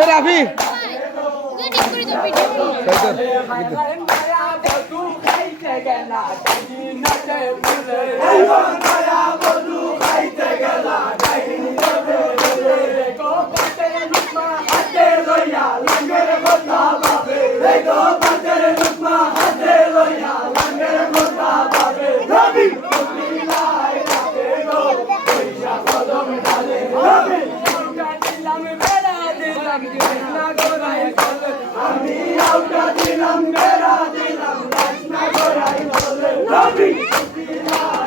এ Rafi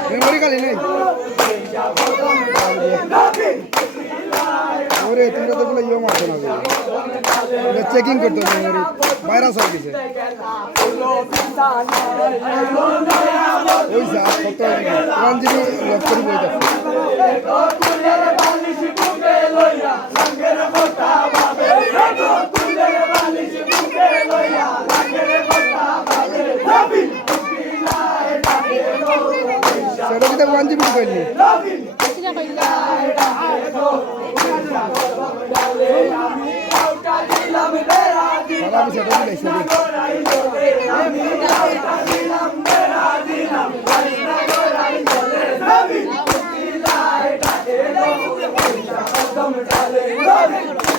memory কালি নেই ওরে তোমরা তো বলে ইয়ে মারছো না চেকিং করতে হবে মেমোরি ভাইরাস হয়ে গেছে ওই যা কত 1 জিবি লক করে বই যাচ্ছে সেটা কি 1 জিবি কইলি সারা আমি সেটা দিলাইছি Love it.